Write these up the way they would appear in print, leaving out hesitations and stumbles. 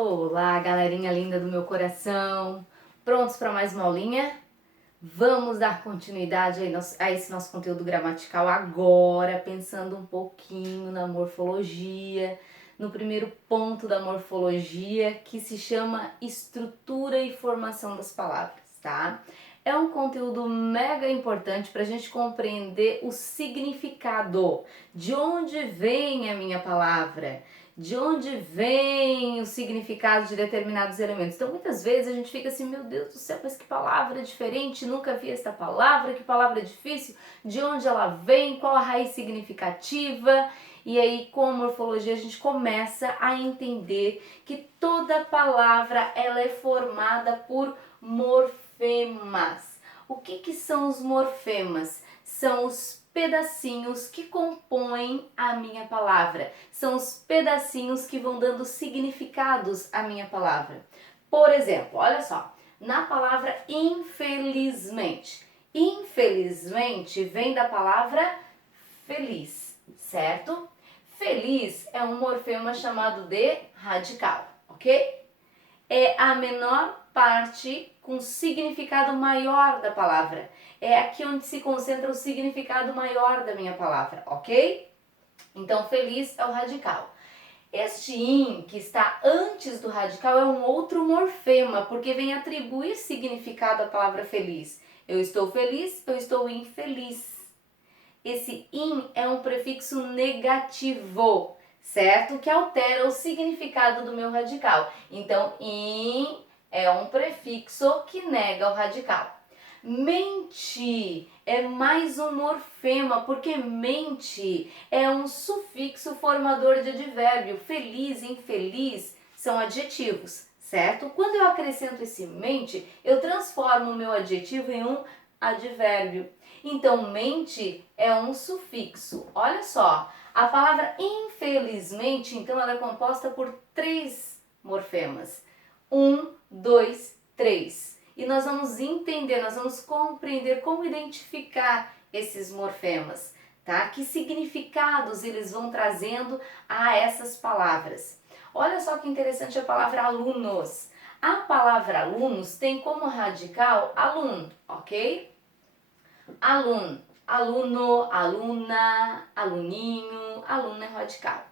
Olá, galerinha linda do meu coração. Prontos para mais uma aulinha? Vamos dar continuidade a esse nosso conteúdo gramatical agora, pensando um pouquinho na morfologia, no primeiro ponto da morfologia, que se chama estrutura e formação das palavras, tá? É um conteúdo mega importante para a gente compreender o significado, de onde vem a minha palavra, de onde vem o significado de determinados elementos. Então, muitas vezes a gente fica assim, meu Deus do céu, mas que palavra diferente, nunca vi esta palavra, que palavra difícil, de onde ela vem, qual a raiz significativa. E aí, com a morfologia, a gente começa a entender que toda palavra ela é formada por morfemas. O que são os morfemas? São os pedacinhos que compõem a minha palavra. São os pedacinhos que vão dando significados à minha palavra. Por exemplo, olha só, na palavra infelizmente. Infelizmente vem da palavra feliz, certo? Feliz é um morfema chamado de radical, ok? É a menor parte com significado maior da palavra. É aqui onde se concentra o significado maior da minha palavra, ok? Então, feliz é o radical. Este in, que está antes do radical, é um outro morfema, porque vem atribuir significado à palavra feliz. Eu estou feliz, eu estou infeliz. Esse in é um prefixo negativo, certo? Que altera o significado do meu radical. Então, in é um prefixo que nega o radical. Mente é mais um morfema, porque mente é um sufixo formador de advérbio. Feliz e infeliz são adjetivos, certo? Quando eu acrescento esse mente, eu transformo o meu adjetivo em um advérbio. Então, mente é um sufixo. Olha só, a palavra infelizmente, então, ela é composta por 3 morfemas. 1, 2, 3. E nós vamos entender, nós vamos compreender como identificar esses morfemas, tá? Que significados eles vão trazendo a essas palavras. Olha só que interessante a palavra alunos. A palavra alunos tem como radical aluno, ok? Aluno, aluno, aluna, aluninho, aluna é radical.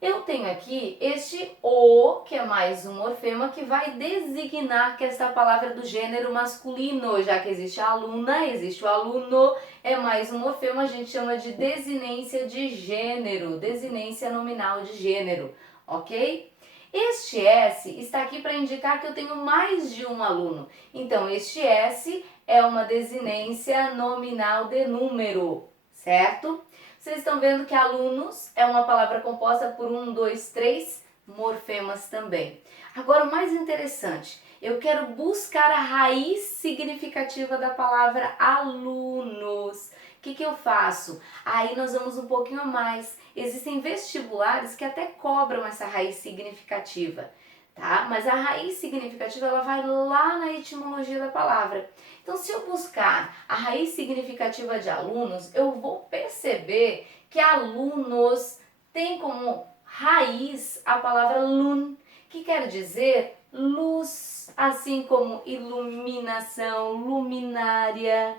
Eu tenho aqui este o, que é mais um morfema, que vai designar que esta palavra é do gênero masculino, já que existe a aluna, existe o aluno, é mais um morfema, a gente chama de desinência de gênero, desinência nominal de gênero, ok? Este S está aqui para indicar que eu tenho mais de um aluno, então este S é uma desinência nominal de número, certo? Vocês estão vendo que alunos é uma palavra composta por 1, 2, 3 morfemas também. Agora, o mais interessante, eu quero buscar a raiz significativa da palavra alunos. O que eu faço? Aí nós vamos um pouquinho mais. Existem vestibulares que até cobram essa raiz significativa, tá? Mas a raiz significativa ela vai lá na etimologia da palavra. Então, se eu buscar a raiz significativa de alunos, eu vou perceber que alunos tem como raiz a palavra lun, que quer dizer luz, assim como iluminação, luminária.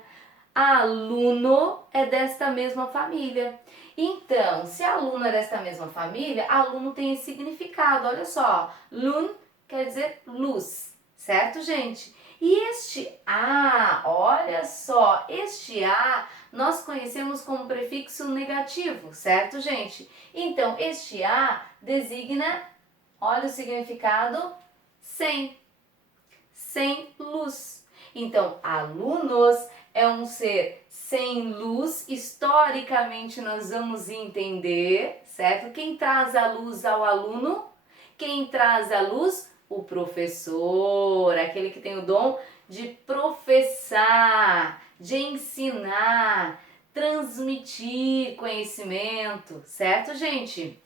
Aluno é desta mesma família. Então, se aluno é desta mesma família, aluno tem esse significado. Olha só, lun quer dizer luz, certo, gente? E este a, olha só, este a nós conhecemos como prefixo negativo, certo, gente? Então, este a designa, olha o significado, sem luz. Então, alunos é um ser sem luz, historicamente nós vamos entender, certo? Quem traz a luz ao aluno? Quem traz a luz? O professor, aquele que tem o dom de professar, de ensinar, transmitir conhecimento, certo, gente?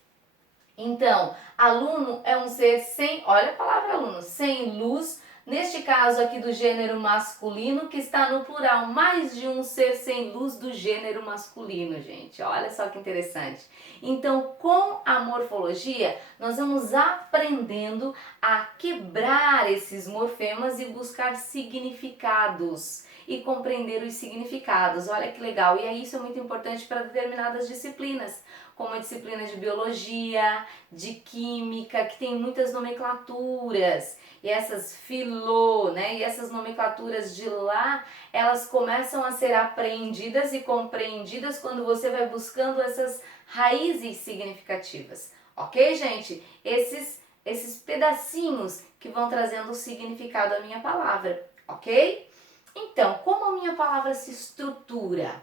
Então, aluno é um ser sem, olha a palavra aluno, sem luz, Neste caso aqui do gênero masculino, que está no plural, mais de um ser sem luz do gênero masculino, gente. Olha só que interessante. Então, com a morfologia, nós vamos aprendendo a quebrar esses morfemas e buscar significados e compreender os significados. Olha que legal. E aí isso é muito importante para determinadas disciplinas, como a disciplina de biologia, de química, que tem muitas nomenclaturas. E essas e essas nomenclaturas de lá, elas começam a ser apreendidas e compreendidas quando você vai buscando essas raízes significativas. Ok, gente? Esses pedacinhos que vão trazendo o significado à minha palavra, ok? Então, como a minha palavra se estrutura?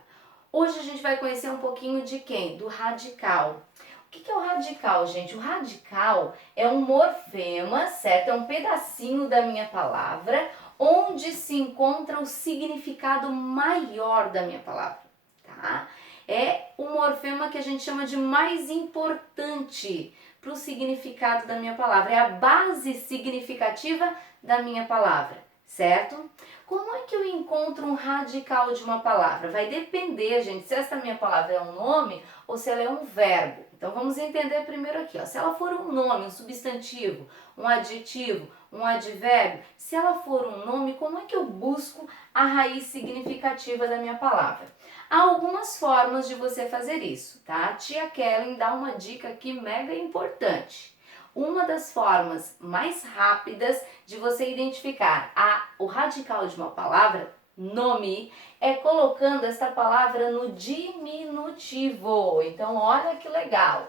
Hoje a gente vai conhecer um pouquinho de quem? Do radical. O que é o radical, gente? O radical é um morfema, certo? É um pedacinho da minha palavra onde se encontra o significado maior da minha palavra, tá? É o morfema que a gente chama de mais importante para o significado da minha palavra. É a base significativa da minha palavra, certo? Como é que eu encontro um radical de uma palavra? Vai depender, gente, se essa minha palavra é um nome ou se ela é um verbo. Então vamos entender primeiro aqui, ó. Se ela for um nome, um substantivo, um adjetivo, um advérbio, se ela for um nome, como é que eu busco a raiz significativa da minha palavra? Há algumas formas de você fazer isso, tá? A tia Kellen dá uma dica aqui mega importante. Uma das formas mais rápidas de você identificar o radical de uma palavra, nome, é colocando esta palavra no diminutivo. Então, olha que legal.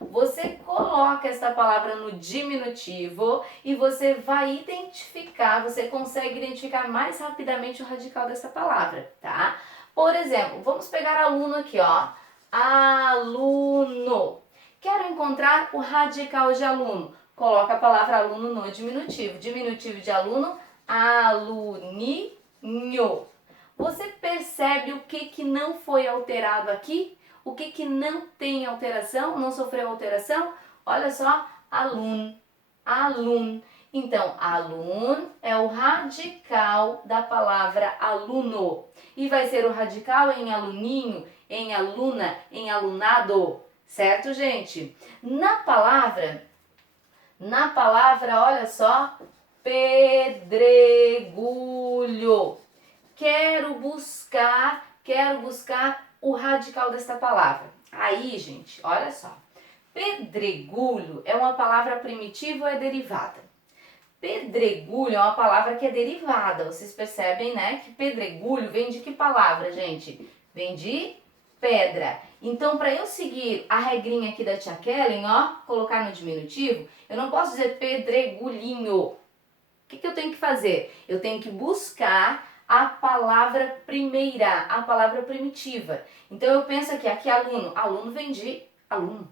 Você coloca esta palavra no diminutivo e você vai identificar, você consegue identificar mais rapidamente o radical dessa palavra, tá? Por exemplo, vamos pegar aluno aqui, ó. Aluno. Quero encontrar o radical de aluno. Coloca a palavra aluno no diminutivo. Diminutivo de aluno, aluninho. Você percebe o que não foi alterado aqui? O que não tem alteração, não sofreu alteração? Olha só, alun, alun. Então, alun é o radical da palavra aluno. E vai ser o radical em aluninho, em aluna, em alunado. Certo, gente? Na palavra, olha só, pedregulho. Quero buscar o radical desta palavra. Aí, gente, olha só. Pedregulho é uma palavra primitiva ou é derivada? Pedregulho é uma palavra que é derivada. Vocês percebem, né, que pedregulho vem de que palavra, gente? Vem de pedra. Então, para eu seguir a regrinha aqui da tia Kellen, ó, colocar no diminutivo, eu não posso dizer pedregulhinho. O que eu tenho que fazer? Eu tenho que buscar a palavra primeira, a palavra primitiva. Então, eu penso aqui aluno. Aluno vem de aluno.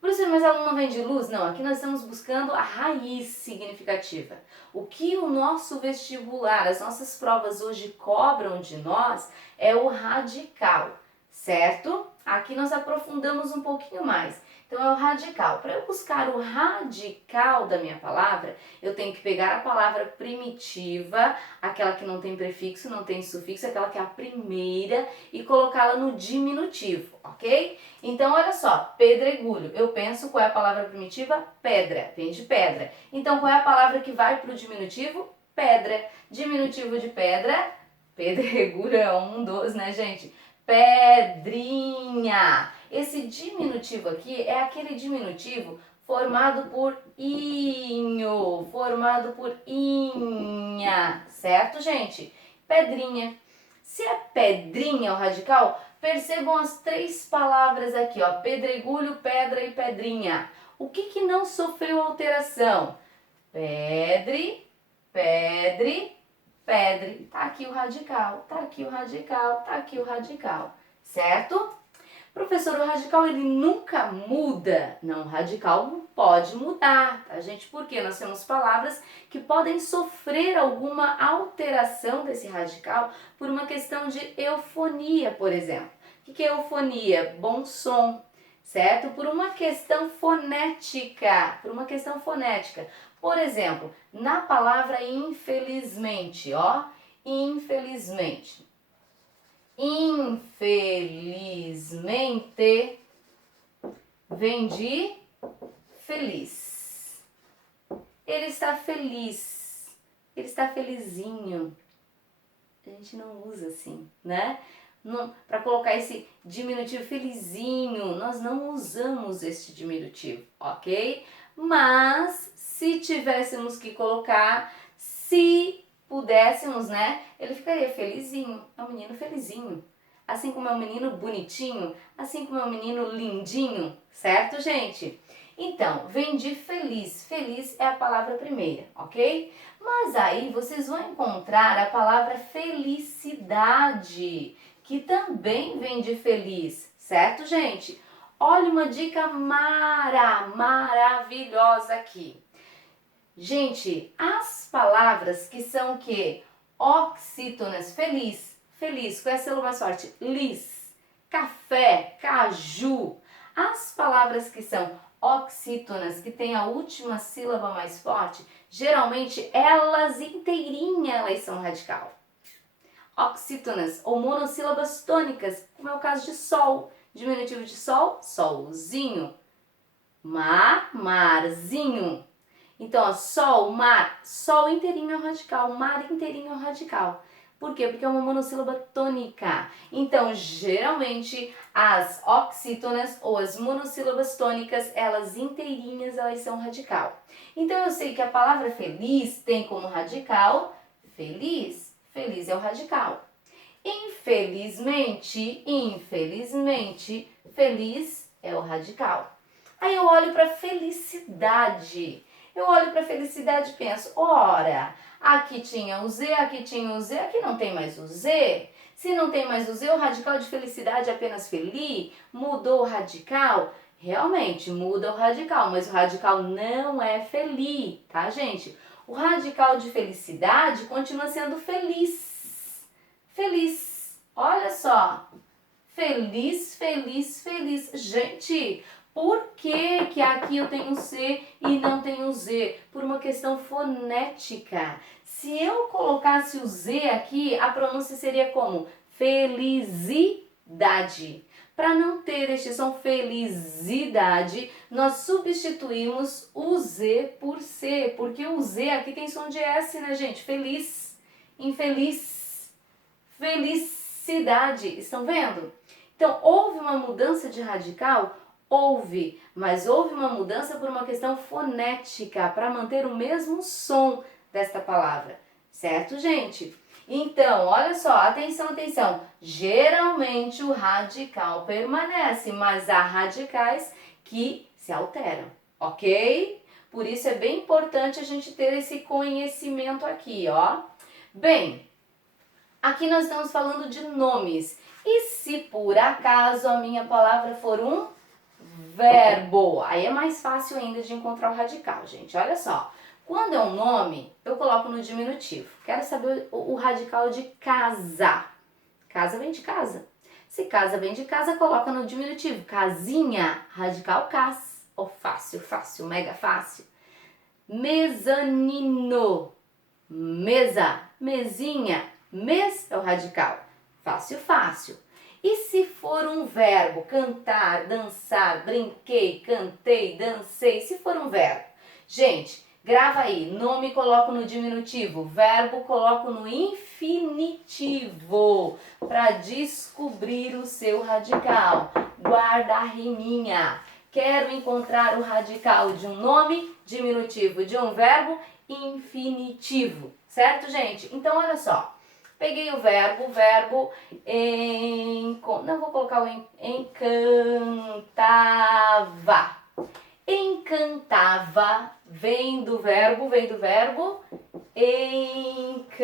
Professor, mas aluno não vem de luz? Não, aqui nós estamos buscando a raiz significativa. O que o nosso vestibular, as nossas provas hoje cobram de nós é o radical, certo? Aqui nós aprofundamos um pouquinho mais. Então é o radical. Para eu buscar o radical da minha palavra, eu tenho que pegar a palavra primitiva, aquela que não tem prefixo, não tem sufixo, aquela que é a primeira, e colocá-la no diminutivo, ok? Então olha só, pedregulho. Eu penso qual é a palavra primitiva? Pedra, vem de pedra. Então qual é a palavra que vai para o diminutivo? Pedra. Diminutivo de pedra, pedregulho é um dos, né, gente? Pedrinha. Esse diminutivo aqui é aquele diminutivo formado por inho, formado por inha, certo, gente? Pedrinha. Se é pedrinha o radical, percebam as três palavras aqui, ó, pedregulho, pedra e pedrinha. O que não sofreu alteração? Pedre, pedre, pedre. Tá aqui o radical, tá aqui o radical, tá aqui o radical, certo? Professor, o radical ele nunca muda? Não, o radical pode mudar, tá, gente? Porque nós temos palavras que podem sofrer alguma alteração desse radical por uma questão de eufonia, por exemplo. O que é eufonia? Bom som, certo? Por uma questão fonética, Por exemplo, na palavra infelizmente, ó, infelizmente. Infelizmente vem de feliz. Ele está feliz. Ele está felizinho. A gente não usa assim, né? Para colocar esse diminutivo felizinho, nós não usamos este diminutivo, ok? Mas se tivéssemos que colocar, se pudéssemos, né? Ele ficaria felizinho, é um menino felizinho. Assim como é um menino bonitinho, assim como é um menino lindinho, certo, gente? Então, vem de feliz. Feliz é a palavra primeira, ok? Mas aí vocês vão encontrar a palavra felicidade, que também vem de feliz, certo, gente? Olha uma dica maravilhosa aqui. Gente, as palavras que são o quê? Oxítonas, feliz, qual é a sílaba mais forte? Lis, café, caju. As palavras que são oxítonas, que tem a última sílaba mais forte, geralmente elas inteirinhas elas são radical. Oxítonas ou monossílabas tônicas, como é o caso de sol, diminutivo de sol, solzinho, mar, marzinho. Então, ó, sol, mar, sol inteirinho é o radical, mar inteirinho é o radical. Por quê? Porque é uma monossílaba tônica. Então, geralmente, as oxítonas ou as monossílabas tônicas, elas inteirinhas, elas são radical. Então, eu sei que a palavra feliz tem como radical feliz. Feliz é o radical. Infelizmente, feliz é o radical. Aí eu olho para felicidade. Eu olho para felicidade e penso, ora, aqui tinha o Z, aqui tinha o Z, aqui não tem mais o Z. Se não tem mais o Z, o radical de felicidade é apenas feliz, mudou o radical. Realmente, muda o radical, mas o radical não é feliz, tá, gente? O radical de felicidade continua sendo feliz. Feliz. Olha só. Feliz. Gente, por que que aqui eu tenho C e não tenho Z? Por uma questão fonética. Se eu colocasse o Z aqui, a pronúncia seria como? Felicidade. Para não ter este som felicidade, nós substituímos o Z por C, porque o Z aqui tem som de S, né, gente? Feliz, infeliz, felicidade. Estão vendo? Então, houve uma mudança de radical? Houve, mas houve uma mudança por uma questão fonética, para manter o mesmo som desta palavra. Certo, gente? Então, olha só, atenção. Geralmente o radical permanece, mas há radicais que se alteram, ok? Por isso é bem importante a gente ter esse conhecimento aqui, ó. Bem, aqui nós estamos falando de nomes. E se por acaso a minha palavra for um verbo, aí é mais fácil ainda de encontrar o radical, gente. Olha só, quando é um nome, eu coloco no diminutivo. Quero saber o radical de casa. Casa vem de casa. Se casa vem de casa, coloca no diminutivo. Casinha, radical cas. Oh, fácil, mega fácil. Mezanino, mesa, mesinha. Mês é o radical. Fácil. E se for um verbo, cantar, dançar, brinquei, cantei, dancei, se for um verbo. Gente, grava aí, nome coloco no diminutivo, verbo coloco no infinitivo, para descobrir o seu radical. Guarda a riminha. Quero encontrar o radical de um nome, diminutivo, de um verbo, infinitivo. Certo, gente? Então, olha só. Peguei o verbo, não vou colocar o encantava. Encantava vem do verbo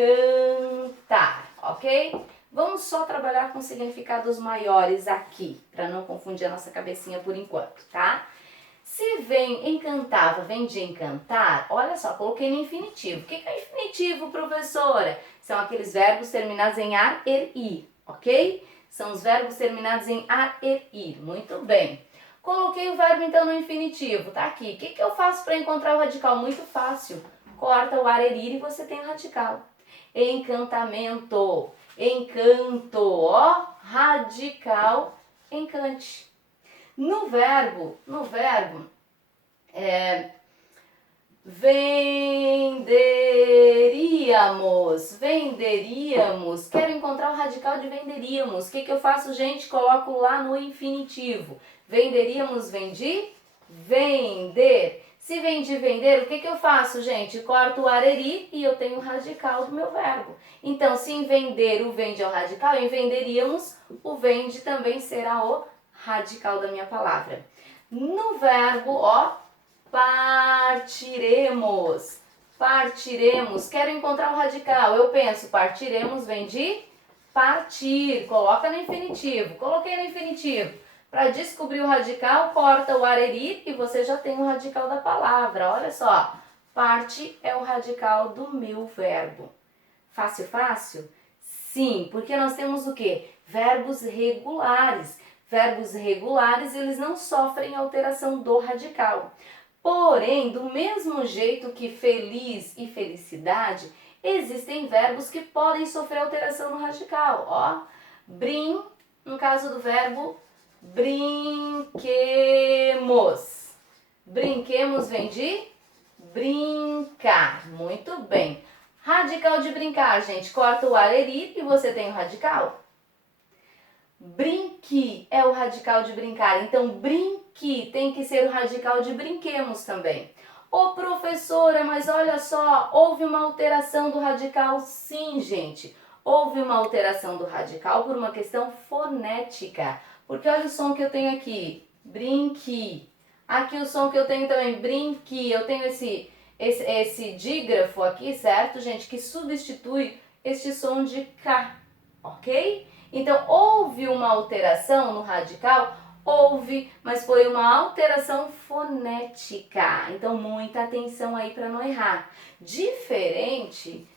encantar, ok? Vamos só trabalhar com significados maiores aqui, para não confundir a nossa cabecinha por enquanto, tá? Se vem encantava, vem de encantar, olha só, coloquei no infinitivo. O que é infinitivo, professora? São aqueles verbos terminados em ar, er, ir, ok? São os verbos terminados em ar, er, ir. Muito bem. Coloquei o verbo então no infinitivo, tá aqui. O que eu faço para encontrar o radical? Muito fácil. Corta o arerir e você tem o radical. Encantamento, encanto, ó, radical, encante. No verbo, venderíamos. Quero encontrar o radical de venderíamos. O que eu faço, gente? Coloco lá no infinitivo. Venderíamos, vendi, vender. Se vendi, vender, o que eu faço, gente? Corto o areri e eu tenho o radical do meu verbo. Então, se em vender o vende é o radical, em venderíamos, o vende também será o radical da minha palavra. No verbo, ó, partiremos. Partiremos. Quero encontrar o radical. Eu penso, partiremos vem de partir. Coloca no infinitivo. Coloquei no infinitivo. Para descobrir o radical, corta o areri e você já tem o radical da palavra. Olha só. Parte é o radical do meu verbo. Fácil, fácil? Sim, porque nós temos o quê? Verbos regulares. Verbos regulares, eles não sofrem alteração do radical. Porém, do mesmo jeito que feliz e felicidade, existem verbos que podem sofrer alteração no radical. Ó, no caso do verbo brinquemos. Brinquemos vem de brincar. Muito bem. Radical de brincar, gente. Corta o areri e você tem o radical. Brinque é o radical de brincar. Então, brinque tem que ser o radical de brinquemos também. Ô, professora, mas olha só, houve uma alteração do radical? Sim, gente. Houve uma alteração do radical por uma questão fonética. Porque olha o som que eu tenho aqui. Brinque. Aqui o som que eu tenho também, brinque. Eu tenho esse dígrafo aqui, certo, gente? Que substitui este som de K, ok? Então, houve uma alteração no radical? Houve, mas foi uma alteração fonética. Então, muita atenção aí para não errar. Diferente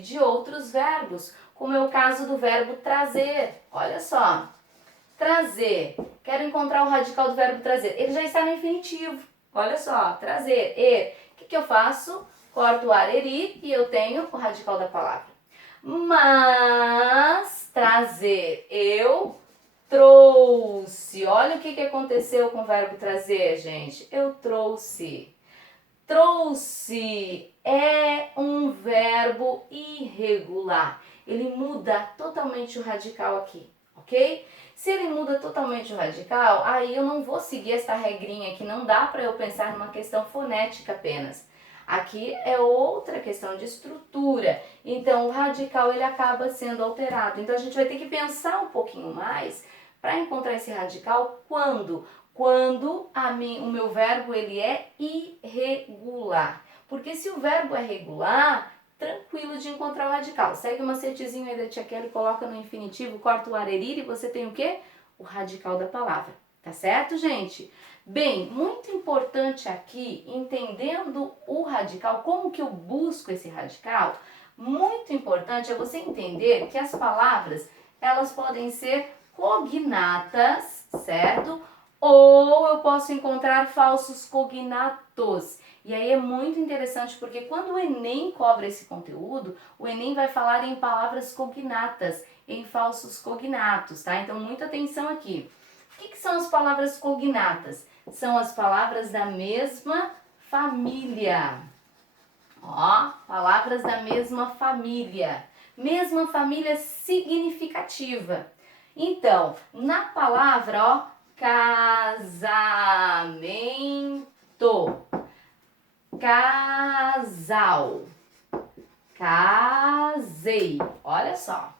de outros verbos, como é o caso do verbo trazer. Olha só. Trazer. Quero encontrar o radical do verbo trazer. Ele já está no infinitivo. Olha só. Trazer. E. O que eu faço? Corto o areri e eu tenho o radical da palavra. Mas trazer, eu trouxe. Olha o que aconteceu com o verbo trazer, gente. Eu trouxe. Trouxe é um verbo irregular. Ele muda totalmente o radical aqui, ok? Se ele muda totalmente o radical, aí eu não vou seguir essa regrinha que não dá para eu pensar numa questão fonética apenas. Aqui é outra questão de estrutura, então o radical ele acaba sendo alterado. Então a gente vai ter que pensar um pouquinho mais para encontrar esse radical quando o meu verbo ele é irregular. Porque se o verbo é regular, tranquilo de encontrar o radical. Segue o macetezinho aí da tia Kelly, coloca no infinitivo, corta o arerir e você tem o quê? O radical da palavra. Tá certo, gente? Bem, muito importante aqui, entendendo o radical, como que eu busco esse radical, muito importante é você entender que as palavras, elas podem ser cognatas, certo? Ou eu posso encontrar falsos cognatos. E aí é muito interessante porque quando o Enem cobra esse conteúdo, o Enem vai falar em palavras cognatas, em falsos cognatos, tá? Então muita atenção aqui. O que são as palavras cognatas? São as palavras da mesma família. Ó, palavras da mesma família. Mesma família significativa. Então, na palavra, ó, casamento, casal, casei. Olha só.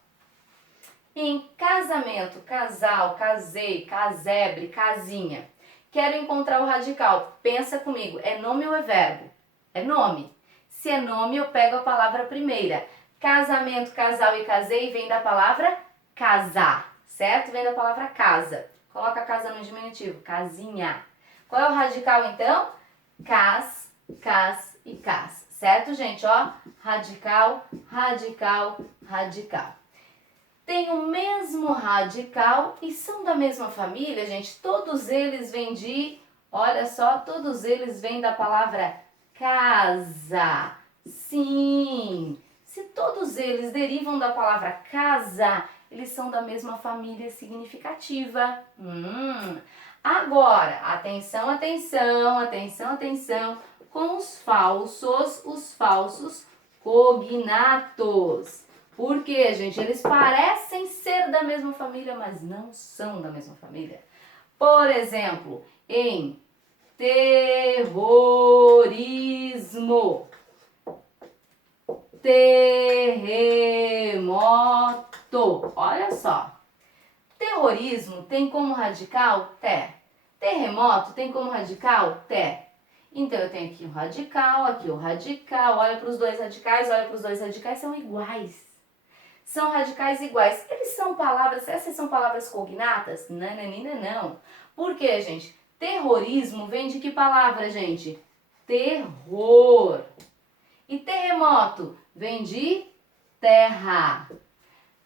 Em casamento, casal, casei, casebre, casinha. Quero encontrar o radical. Pensa comigo, é nome ou é verbo? É nome. Se é nome, eu pego a palavra primeira. Casamento, casal e casei vem da palavra casar, certo? Vem da palavra casa. Coloca a casa no diminutivo, casinha. Qual é o radical então? Cas e cas. Certo, gente? Ó, radical, radical, radical. têm o mesmo radical e são da mesma família, gente. Todos eles vêm de, olha só, todos eles vêm da palavra casa. Sim, se todos eles derivam da palavra casa, eles são da mesma família significativa. Agora, atenção, atenção, atenção, atenção, com os falsos cognatos. Por quê, gente? Eles parecem ser da mesma família, mas não são da mesma família. Por exemplo, em terrorismo, terremoto. Olha só. Terrorismo tem como radical té. Terremoto tem como radical té. Então eu tenho aqui o radical. Olha para os dois radicais, são iguais. São radicais iguais. Eles são palavras, essas são palavras cognatas? Não. Por quê, gente? Terrorismo vem de que palavra, gente? Terror. E terremoto vem de terra.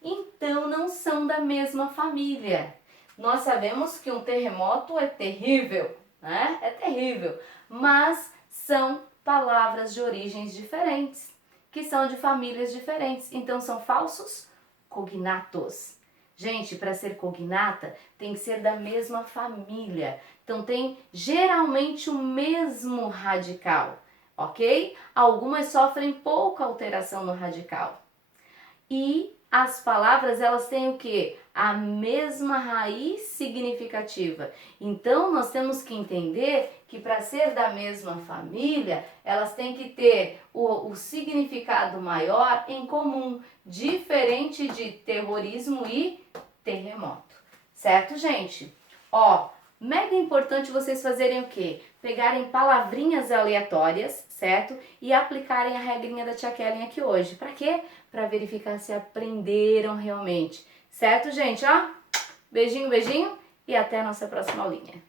Então não são da mesma família. Nós sabemos que um terremoto é terrível, né? É terrível, mas são palavras de origens diferentes, que são de famílias diferentes. Então são falsos cognatos. Gente, para ser cognata tem que ser da mesma família. Então tem geralmente o mesmo radical, ok? Algumas sofrem pouca alteração no radical. E as palavras, elas têm o quê? A mesma raiz significativa. Então, nós temos que entender que para ser da mesma família, elas têm que ter o significado maior em comum, diferente de terrorismo e terremoto. Certo, gente? Ó, mega importante vocês fazerem o quê? Pegarem palavrinhas aleatórias, certo? E aplicarem a regrinha da tia Kellen aqui hoje. Para quê? Para verificar se aprenderam realmente. Certo, gente? Ó, beijinho, beijinho e até a nossa próxima aulinha.